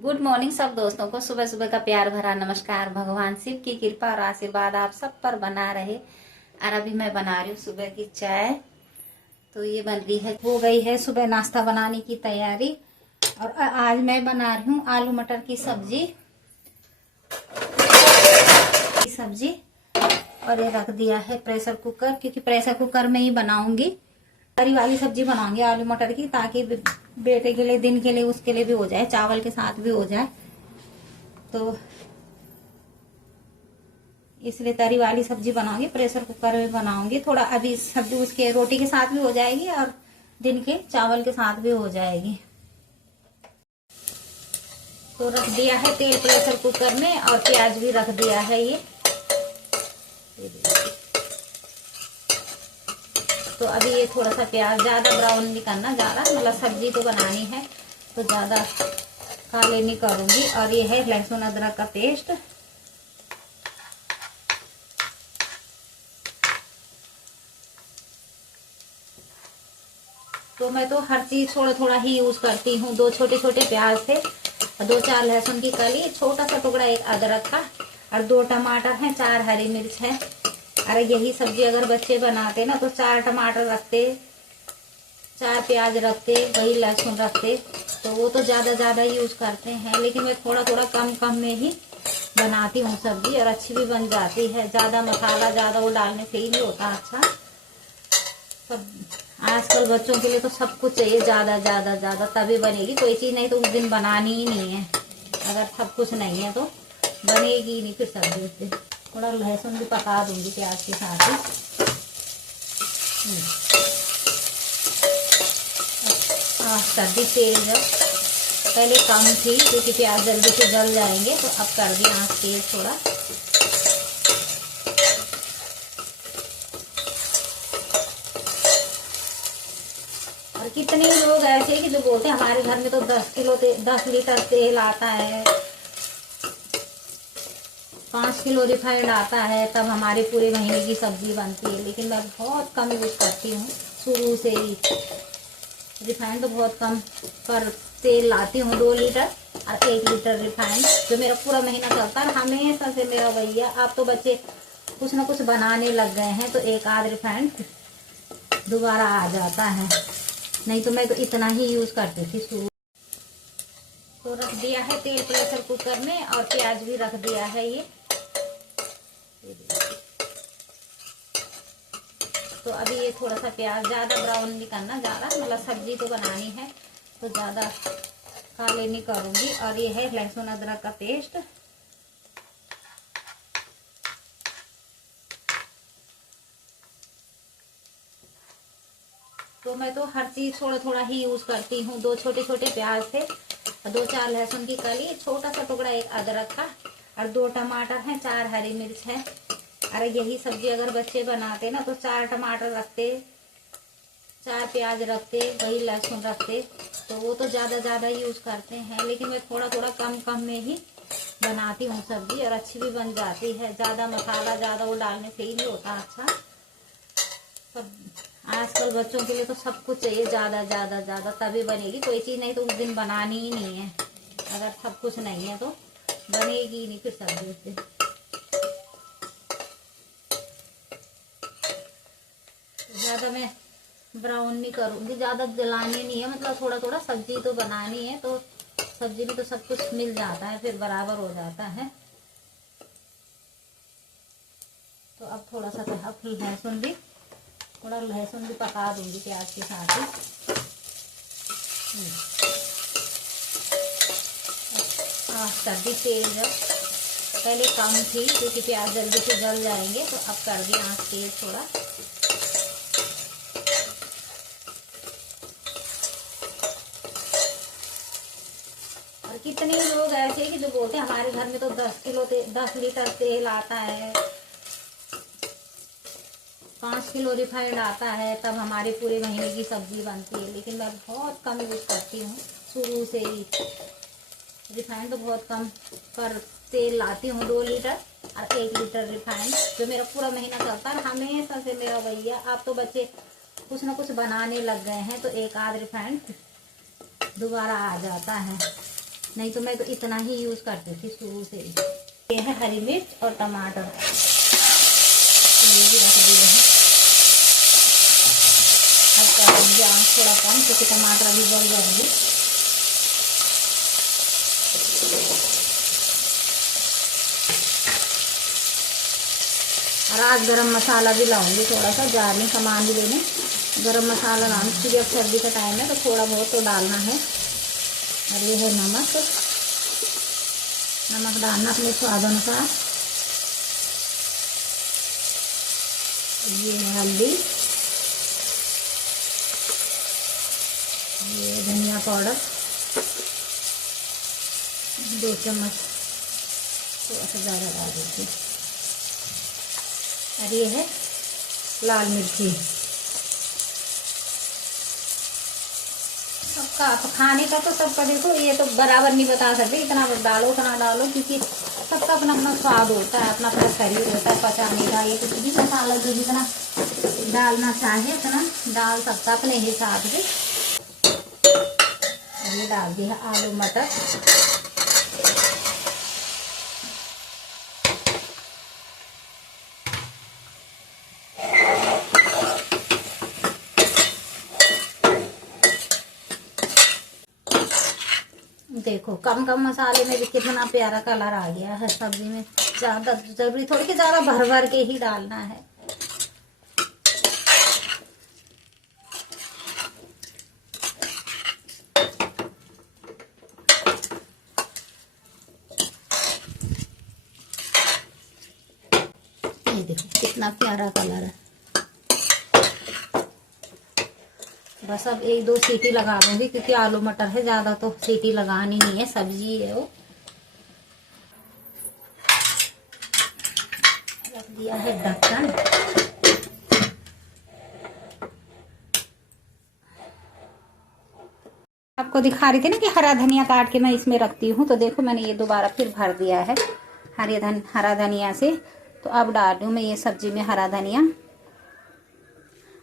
Good morning सब दोस्तों को सुबह सुबह का प्यार भरा नमस्कार। भगवान शिव की कृपा और आशीर्वाद आप सब पर बना रहे। और अभी मैं बना रही हूँ सुबह की चाय। तो ये बन रही है, हो गई है सुबह नाश्ता बनाने की तैयारी। और आज मैं बना रही हूँ आलू मटर की सब्जी। और ये रख दिया है प्रेशर कुकर, क्योंकि प्रेशर कुकर में ही बनाऊंगी। तरी वाली सब्जी बनाऊंगी आलू मटर की, ताकि बेटे के लिए, दिन के लिए, उसके लिए भी हो जाए, चावल के साथ भी हो जाए। तो इसलिए तरी वाली सब्जी बनाऊंगी, प्रेशर कुकर में बनाऊंगी। थोड़ा अभी सब्जी उसके रोटी के साथ भी हो जाएगी और दिन के चावल के साथ भी हो जाएगी। तो रख दिया है तेल प्रेशर कुकर में, और प्याज भी रख दिया है ये। तो अभी ये थोड़ा सा प्याज, ज्यादा ब्राउन नहीं करना, ज्यादा मतलब सब्जी तो बनानी है तो ज्यादा काले नहीं करूंगी। और ये है लहसुन अदरक का पेस्ट। तो मैं तो हर चीज थोड़ा थोड़ा ही यूज करती हूँ। 2 छोटे छोटे प्याज थे, 2-4 लहसुन की कली, छोटा सा टुकड़ा एक अदरक का, और 2 टमाटर हैं, 4 हरी मिर्च है। अरे यही सब्जी अगर बच्चे बनाते ना तो 4 टमाटर रखते, 4 प्याज रखते, वही लहसुन रखते। तो वो तो ज्यादा यूज करते हैं, लेकिन मैं थोड़ा थोड़ा कम में ही बनाती हूँ सब्जी, और अच्छी भी बन जाती है। ज्यादा मसाला ज्यादा वो डालने से ही नहीं होता अच्छा। सब आजकल बच्चों के लिए तो सब कुछ चाहिए ज्यादा, तभी बनेगी। कोई चीज नहीं तो उस दिन बनानी ही नहीं है। अगर सब कुछ नहीं है तो बनेगी ही नहीं फिर सब्जी उस दिन। थोड़ा लहसुन भी पका दूंगी प्याज के साथ ही। सर्दी तेज है, पहले कम थी क्योंकि प्याज जल्दी से जल जाएंगे, तो अब कर दी आँच तेज थोड़ा। और कितने लोग ऐसे कि जो बोलते हैं हमारे घर में तो 10 लीटर तेल आता है, 5 किलो रिफाइंड आता है, तब हमारे पूरे महीने की सब्जी बनती है। लेकिन मैं बहुत कम यूज करती हूँ शुरू से ही। रिफाइंड तो बहुत कम, पर तेल लाती हूँ 2 लीटर और 1 लीटर रिफाइंड, जो मेरा पूरा महीना चलता है। हमेशा से मेरा भैया, आप तो बच्चे कुछ ना कुछ बनाने लग गए हैं तो एक आध रिफाइंड दोबारा आ जाता है, नहीं तो मैं तो इतना ही यूज करती थी शुरू। तो रख दिया है तेल प्रेशर कुकर में, और प्याज भी रख दिया है ये। तो अभी ये थोड़ा सा प्याज, ज्यादा ब्राउन नहीं करना, ज्यादा मतलब सब्जी तो बनानी है तो ज्यादा काले नहीं करूंगी। और ये है लहसुन अदरक का पेस्ट। तो मैं तो हर चीज थोड़ा थोड़ा ही यूज करती हूँ। 2 छोटे छोटे प्याज थे, 2-4 लहसुन की कली, छोटा सा टुकड़ा एक अदरक का, और 2 टमाटर हैं, 4 हरी मिर्च है। अरे यही सब्जी अगर बच्चे बनाते ना तो 4 टमाटर रखते, 4 प्याज रखते, वही लहसुन रखते। तो वो तो ज्यादा यूज करते हैं, लेकिन मैं थोड़ा थोड़ा कम में ही बनाती हूँ सब्जी, और अच्छी भी बन जाती है। ज्यादा मसाला ज्यादा वो डालने से ही नहीं होता अच्छा। सब आजकल बच्चों के लिए तो सब कुछ चाहिए ज्यादा, तभी बनेगी। कोई चीज नहीं तो उस दिन बनानी ही नहीं है। अगर सब कुछ नहीं है तो बनेगी ही नहीं फिर सब्जी उस दिन। ज्यादा मैं ब्राउन नहीं करूंगी, ज्यादा जलानी नहीं है, मतलब थोड़ा थोड़ा सब्जी तो बनानी है, तो सब्जी में तो सब कुछ मिल जाता है, फिर बराबर हो जाता है। तो अब थोड़ा सा लहसुन भी, थोड़ा लहसुन भी पका दूंगी प्याज के साथ ही। सर्दी तेज है, पहले कम थी क्योंकि प्याज जल्दी से जल जाएंगे, तो अब कर दी आँच तेज थोड़ा। और कितने लोग ऐसे कि जो बोलते हैं हमारे घर में तो 10 लीटर तेल आता है, 5 किलो रिफाइंड आता है, तब हमारे पूरे महीने की सब्जी बनती है। लेकिन मैं बहुत कम यूज करती हूँ शुरू से ही। रिफाइंड तो बहुत कम, पर तेल लाती हूँ 2 लीटर और 1 लीटर रिफाइंड, जो मेरा पूरा महीना चलता है। हमेशा से मेरा भैया, आप तो बच्चे कुछ ना कुछ बनाने लग गए हैं तो एक आध रिफाइंड दोबारा आ जाता है, नहीं तो मैं तो इतना ही यूज करती थी शुरू से ही। ये है हरी मिर्च और टमाटर, तो ये भी रख दिए हैं। अब करेंगे आँच थोड़ा कम क्योंकि टमाटर अभी गल जाएंगे। और आज गरम मसाला भी लाऊंगी थोड़ा सा, जार में सामान भी लेने गरम मसाला लाऊंगी क्योंकि अब सर्दी का टाइम है तो थोड़ा बहुत तो डालना है। और ये है नमक, नमक डालना अपने स्वाद अनुसार। ये है हल्दी, ये धनिया पाउडर 2 चम्मच, थोड़ा सा ज़्यादा डाल दीजिए। और ये है लाल मिर्ची। सबका खाने का तो सबका देखो ये तो बराबर नहीं बता सकते, इतना डालो उतना डालो, क्योंकि सबका अपना अपना स्वाद होता है, अपना अपना शरीर होता है पचाने का। ये कुछ भी मसाला जो जितना डालना चाहे उतना डाल सकता अपने हिसाब से। ये डाल दिया आलू मटर, देखो कम कम मसाले में भी कितना प्यारा कलर आ गया है। सब्जी में ज़्यादा जरूरी थोड़ी कि ज़्यादा भर भर के ही डालना है। ये देखो कितना प्यारा कलर है। बस अब 1-2 सीटी लगा दूंगी क्योंकि आलू मटर है, ज्यादा तो सीटी लगानी नहीं है, सब्जी है वो। रख दिया है ढक्कन। आपको दिखा रही थी ना कि हरा धनिया काट के मैं इसमें रखती हूँ, तो देखो मैंने ये दोबारा फिर भर दिया है हरा धनिया से। तो अब डाल दूँ मैं ये सब्जी में हरा धनिया।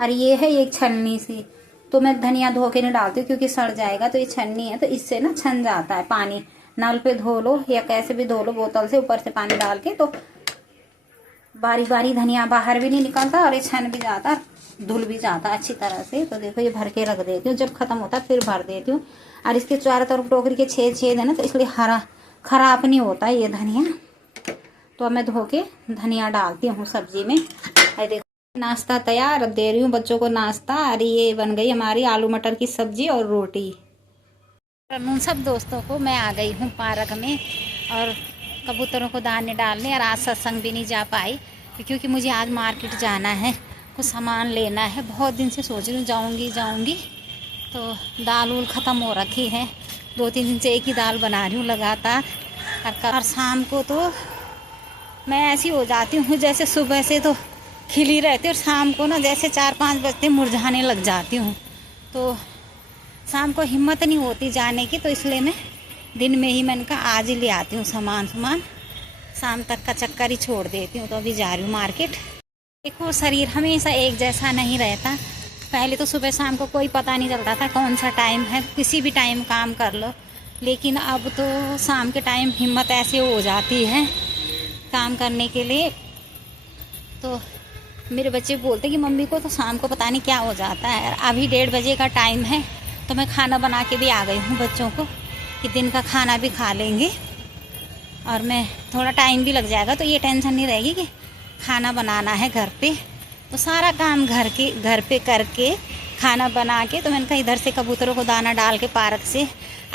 और ये है एक छन्नी सी, तो मैं धनिया धो के नहीं डालती हूँ क्योंकि सड़ जाएगा। तो ये छन्नी है तो इससे ना छन जाता है पानी। नल पे धो लो या कैसे भी धो लो, बोतल से ऊपर से पानी डाल के, तो बारी बारी धनिया बाहर भी नहीं निकलता और ये छन भी जाता, धुल भी जाता अच्छी तरह से। तो देखो ये भर के रख देती हूँ, जब खत्म होता है फिर भर देती हूँ। और इसके चारों तरफ टोकरी के छेद है ना, तो इसलिए खराब नहीं होता ये धनिया। तो अब मैं धो के धनिया डालती हूँ सब्जी में। देखो नाश्ता तैयार, अब दे रही हूँ बच्चों को नाश्ता। और ये बन गई हमारी आलू मटर की सब्जी और रोटी। सब दोस्तों को मैं आ गई हूँ पार्क में और कबूतरों को दाने डालने। और आज सत्संग भी नहीं जा पाई क्योंकि मुझे आज मार्केट जाना है, कुछ सामान लेना है। बहुत दिन से सोच रही हूँ जाऊँगी। तो दाल उल ख़त्म हो रखी है, 2-3 दिन से एक ही दाल बना रही हूँ लगातार। और शाम को तो मैं ऐसी हो जाती हूँ जैसे सुबह से तो खिली रहती और शाम को ना जैसे 4-5 बजते मुरझाने लग जाती हूँ। तो शाम को हिम्मत नहीं होती जाने की, तो इसलिए मैं दिन में ही मैंने कहा आज ही ले आती हूँ सामान, शाम तक का चक्कर ही छोड़ देती हूँ। तो अभी जा रही हूँ मार्केट। देखो शरीर हमेशा एक जैसा नहीं रहता। पहले तो सुबह शाम को कोई पता नहीं चलता था कौन सा टाइम है, किसी भी टाइम काम कर लो। लेकिन अब तो शाम के टाइम हिम्मत ऐसे हो जाती है काम करने के लिए। तो मेरे बच्चे बोलते कि मम्मी को तो शाम को पता नहीं क्या हो जाता है। अभी 1:30 बजे का टाइम है, तो मैं खाना बना के भी आ गई हूँ बच्चों को कि दिन का खाना भी खा लेंगे और मैं थोड़ा टाइम भी लग जाएगा। तो ये टेंशन नहीं रहेगी कि खाना बनाना है घर पे। तो सारा काम घर पे करके खाना बना के, तो मैंने कहा इधर से कबूतरों को दाना डाल के पार्क से,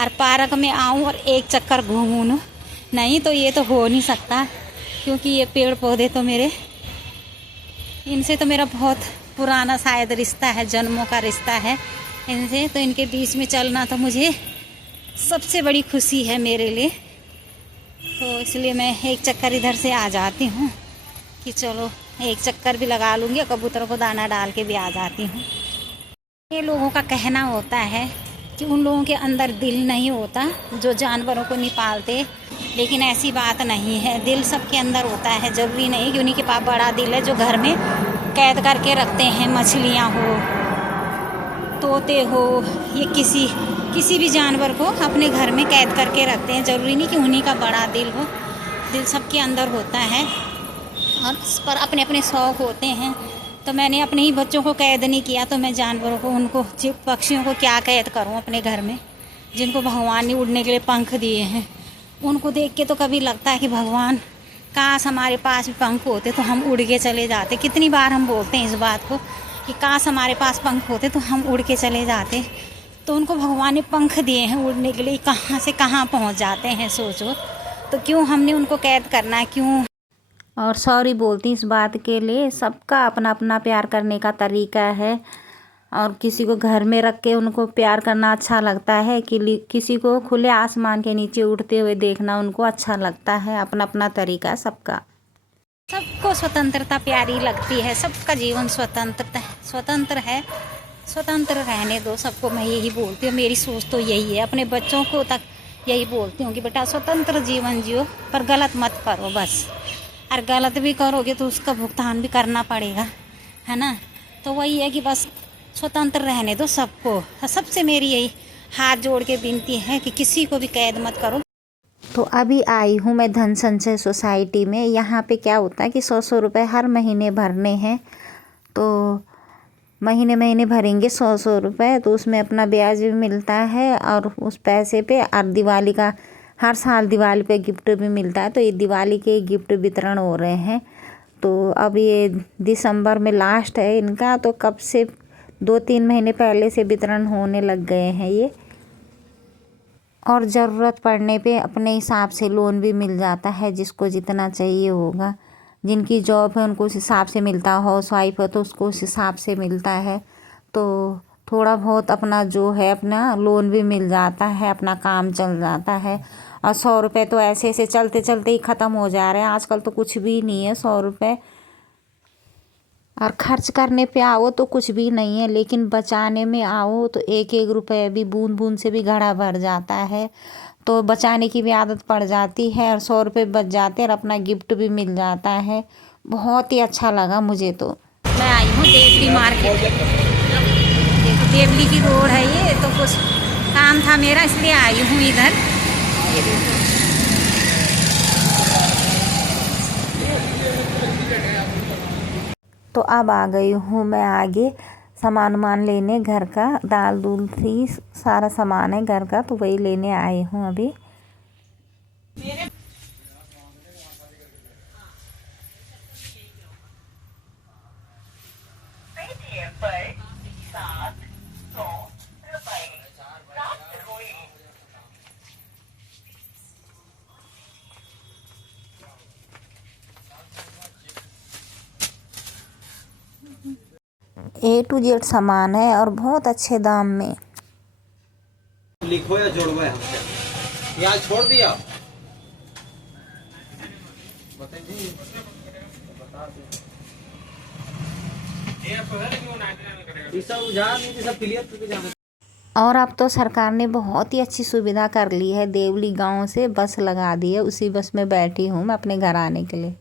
और पार्क में आऊँ और एक चक्कर घूमूँ। नहीं तो ये तो हो नहीं सकता क्योंकि ये पेड़ पौधे तो इनसे तो मेरा बहुत पुराना शायद रिश्ता है, जन्मों का रिश्ता है इनसे। तो इनके बीच में चलना तो मुझे सबसे बड़ी खुशी है मेरे लिए। तो इसलिए मैं एक चक्कर इधर से आ जाती हूँ कि चलो एक चक्कर भी लगा लूँगी और कबूतरों को दाना डाल के भी आ जाती हूँ। ये लोगों का कहना होता है कि उन लोगों के अंदर दिल नहीं होता जो जानवरों को नहीं पालते, लेकिन ऐसी बात नहीं है। दिल सबके अंदर होता है, जरूरी नहीं कि उन्हीं के पास बड़ा दिल है जो घर में कैद करके रखते हैं। मछलियाँ हो, तोते हो, ये किसी भी जानवर को अपने घर में कैद करके रखते हैं। ज़रूरी नहीं कि उन्हीं का बड़ा दिल हो, दिल सबके अंदर होता है और पर अपने अपने शौक़ होते हैं। तो मैंने अपने ही बच्चों को कैद नहीं किया, तो मैं जानवरों को, उनको पक्षियों को क्या कैद करूं अपने घर में, जिनको भगवान ने उड़ने के लिए पंख दिए हैं। उनको देख के तो कभी लगता है कि भगवान काश हमारे पास भी पंख होते तो हम उड़ के चले जाते। कितनी बार हम बोलते हैं इस बात को कि काश हमारे पास पंख होते तो हम उड़ के चले जाते। तो उनको भगवान ने पंख दिए हैं उड़ने के लिए, कहाँ से कहाँ पहुँच जाते हैं सोचो। तो क्यों हमने उनको कैद करना है, क्यों। और सॉरी बोलती इस बात के लिए। सबका अपना अपना प्यार करने का तरीका है और किसी को घर में रख के उनको प्यार करना अच्छा लगता है, कि किसी को खुले आसमान के नीचे उड़ते हुए देखना उनको अच्छा लगता है। अपना अपना तरीका है सबका। सबको स्वतंत्रता प्यारी लगती है, सबका जीवन स्वतंत्र है। स्वतंत्र रहने दो सबको, मैं यही बोलती हूँ। मेरी सोच तो यही है, अपने बच्चों को तक यही बोलती हूँ कि बेटा स्वतंत्र जीवन जियो, पर गलत मत करो बस। और गलत भी करोगे तो उसका भुगतान भी करना पड़ेगा, है ना। तो वही है कि बस स्वतंत्र रहने दो सबको। सबसे मेरी यही हाथ जोड़ के विनती है कि किसी को भी कैद मत करो। तो अभी आई हूँ मैं धन संचय सोसाइटी में। यहाँ पे क्या होता है कि 100 रुपये हर महीने भरने हैं। तो महीने भरेंगे 100 रुपये, तो उसमें अपना ब्याज भी मिलता है और उस पैसे पे और दिवाली का, हर साल दिवाली पे गिफ्ट भी मिलता है। तो ये दिवाली के गिफ्ट वितरण हो रहे हैं। तो अब ये दिसंबर में लास्ट है इनका, तो कब से 2-3 महीने पहले से वितरण होने लग गए हैं ये। और ज़रूरत पड़ने पे अपने हिसाब से लोन भी मिल जाता है, जिसको जितना चाहिए होगा। जिनकी जॉब है उनको उस हिसाब से मिलता है, हाउस वाइफ है तो उसको उस हिसाब से मिलता है। तो थोड़ा बहुत अपना जो है अपना लोन भी मिल जाता है, अपना काम चल जाता है। और 100 रुपये तो ऐसे ऐसे चलते चलते ही ख़त्म हो जा रहे हैं। आजकल तो कुछ भी नहीं है 100 रुपये। और खर्च करने पे आओ तो कुछ भी नहीं है, लेकिन बचाने में आओ तो एक एक रुपये भी, बूंद बूंद से भी घड़ा भर जाता है। तो बचाने की भी आदत पड़ जाती है और 100 रुपये बच जाते हैं और अपना गिफ्ट भी मिल जाता है। बहुत ही अच्छा लगा मुझे। तो मैं आई हूँ देवली मार्केट। देखो देवली की रोड है ये। तो कुछ काम था मेरा इसलिए आई हूँ इधर। ये देखो तो अब आ गई हूँ मैं आगे सामान लेने, घर का दाल दूल थी, सारा सामान है घर का, तो वही लेने आई हूँ अभी। A to Z सामान है और बहुत अच्छे दाम में। लिखो या जोड़ो है यहाँ छोड़ दिया। और अब तो सरकार ने बहुत ही अच्छी सुविधा कर ली है। देवली गांव से बस लगा दी है, उसी बस में बैठी हूँ मैं अपने घर आने के लिए।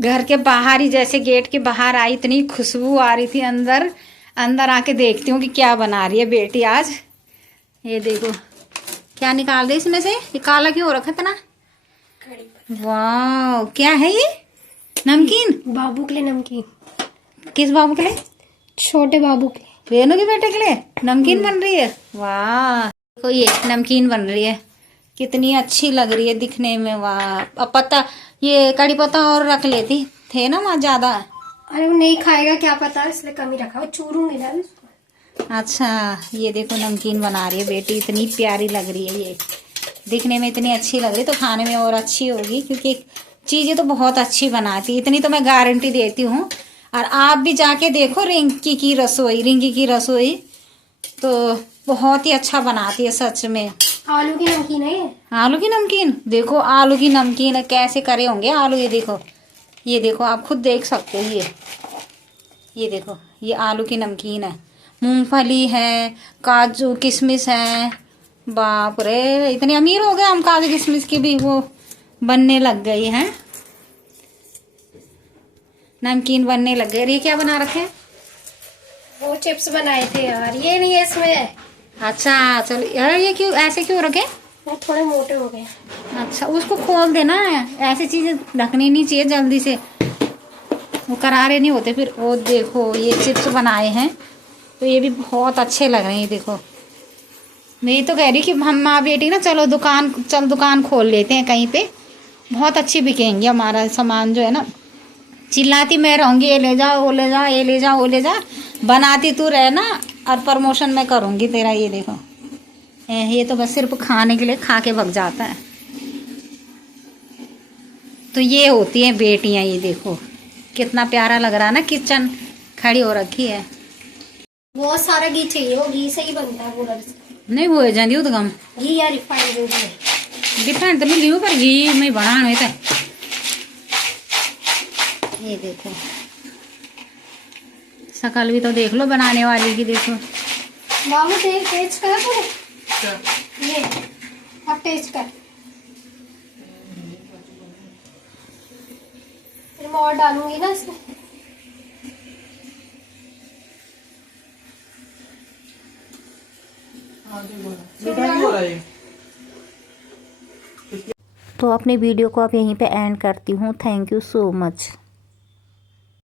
घर के बाहर ही, जैसे गेट के बाहर आई, इतनी खुशबू आ रही थी। अंदर आके देखती हूँ कि क्या बना रही है बेटी आज। ये देखो क्या निकाल रही इसमें से। ये काला क्यों हो रखा था ना। वाह क्या है ये? नमकीन। बाबू के लिए नमकीन। किस बाबू के लिए? छोटे बाबू के लिए, रेनू के बेटे के लिए नमकीन बन रही है। वाह देखो ये नमकीन बन रही है, कितनी अच्छी लग रही है दिखने में। वाह। अब पत्ता, ये कड़ी पत्ता और रख लेती थे ना वहाँ ज्यादा। अरे वो नहीं खाएगा क्या पता, इसलिए कम ही रखा। वो चूरूंगी ना इसको। अच्छा ये देखो नमकीन बना रही है बेटी, इतनी प्यारी लग रही है। ये दिखने में इतनी अच्छी लग रही है तो खाने में और अच्छी होगी, क्योंकि चीज़ें तो बहुत अच्छी बनाती, इतनी तो मैं गारंटी देती हूँ। और आप भी जाके देखो रिंकी की रसोई तो बहुत ही अच्छा बनाती है सच में। आलू की नमकीन है ये। आलू की नमकीन, देखो आलू की नमकीन कैसे करे होंगे आलू, ये देखो आप खुद देख सकते हो। ये देखो, ये आलू की नमकीन है, मूंगफली है, काजू किशमिश है। बाप रे, इतने अमीर हो गए हम, काजू किशमिश की भी वो बनने लग गई है, नमकीन बनने लग गई। ये क्या बना रखे हैं? वो चिप्स बनाए थे यार, ये नहीं है इसमें। अच्छा चलो यार, ये क्यों ऐसे क्यों रखे? वो थोड़े मोटे हो गए। अच्छा, उसको खोल देना है, ऐसी चीजें रखनी नहीं चाहिए जल्दी से, वो करारे नहीं होते फिर। वो देखो ये चिप्स बनाए हैं, तो ये भी बहुत अच्छे लग रहे हैं। देखो मैं तो कह रही कि हम माँ बेटी ना चलो दुकान खोल लेते हैं कहीं पे, बहुत अच्छी बिकेंगी हमारा सामान जो है ना। चिल्लाती मैं रहूँगी, ये ले जाओ वो ले जाओ, ये ले जाओ वो ले जाओ, बनाती तू रहना और प्रमोशन मैं करूँगी तेरा। ये देखो ये तो बस सिर्फ खाने के लिए खा के भग जाता है। तो ये होती हैं बेटियाँ। ये देखो कितना प्यारा लग रहा है ना, किचन खड़ी हो रखी है। बहुत सारा घी चाहिए, वो घी से ही बनता है पूरा। नहीं वो जाती तो कम घी या रिफाइंड जो भी है। डिफरेंट तो नहीं पर घी में बना है। ये देखो शकल भी तो देख लो बनाने वाली की, देखो। मामू टेस्ट कर पूरे ये, अब टेस्ट कर। फिर मैं और डालूंगी ना इसमें। तो अपनी वीडियो को अब यहीं पे एंड करती हूँ। Thank you so much.